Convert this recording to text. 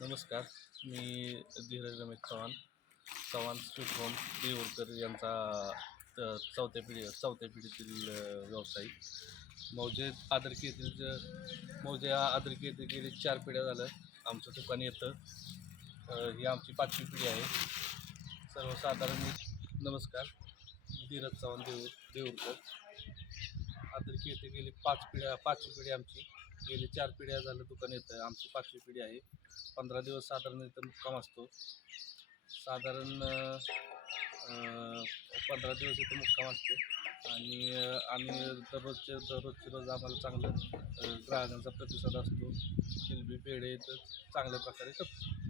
नमस्कार, मी Dheeraj Ramesh Chavan sweet home देऊरकर यांचा चौथ्या पिढीतील व्यावसायिक. मौजे आदरकी येथे गेली 4 पिढ्या झालं आमचं दुकान येतं. ही आमची 5वी पिढी आहे. सर्वसाधारण नमस्कार, धीरज चव्हाण देऊरकर. आदरकी येथे गेली 5वी पिढी आमची. गेली 4 पिढ्या झालं दुकान येतं. आमची 5वी पिढी आहे. 15 दिवस साधारण इथं मुक्काम असतो. साधारण 15 दिवस इथं मुक्काम असतो आणि आम्ही दररोजचे रोज आम्हाला चांगलं ग्राहकांचा प्रतिसाद असतो. जिलेबी पेढे तर चांगल्या प्रकारे करतो.